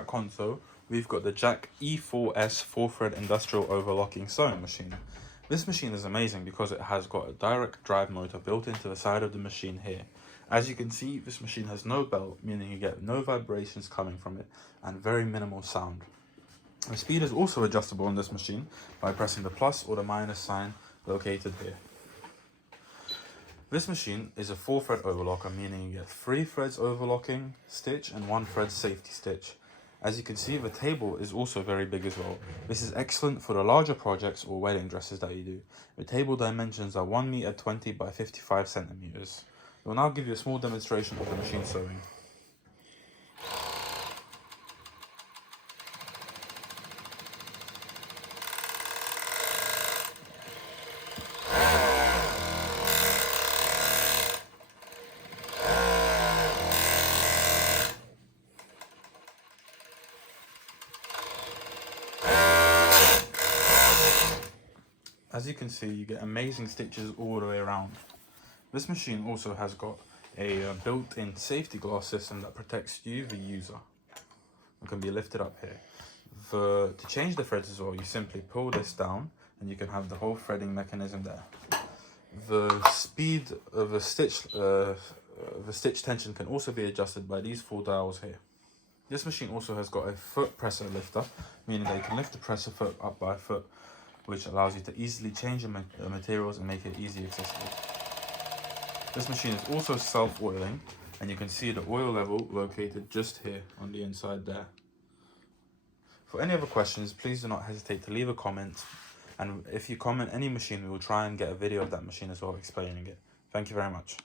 at Konso, we've got the Jack E4S 4-thread industrial overlocking sewing machine. This machine is amazing because it has got a direct drive motor built into the side of the machine here. As you can see, this machine has no belt, meaning you get no vibrations coming from it and very minimal sound. The speed is also adjustable on this machine by pressing the plus or the minus sign located here. This machine is a 4-thread overlocker, meaning you get 3 threads overlocking stitch and 1 thread safety stitch. As you can see, the table is also very big as well. This is excellent for the larger projects or wedding dresses that you do. The table dimensions are 1m20 by 55 centimeters. We'll now give you a small demonstration of the machine sewing. As you can see, you get amazing stitches all the way around. This machine also has got a built-in safety glass system that protects you, the user. It can be lifted up here. To change the threads as well, you simply pull this down and you can have the whole threading mechanism there. The speed of the stitch tension can also be adjusted by these 4 dials here. This machine also has got a foot presser lifter, meaning that you can lift the presser foot up by a foot, which allows you to easily change the materials and make it easily accessible. This machine is also self-oiling, and you can see the oil level located just here on the inside there. For any other questions, please do not hesitate to leave a comment, and if you comment any machine, we will try and get a video of that machine as well explaining it. Thank you very much.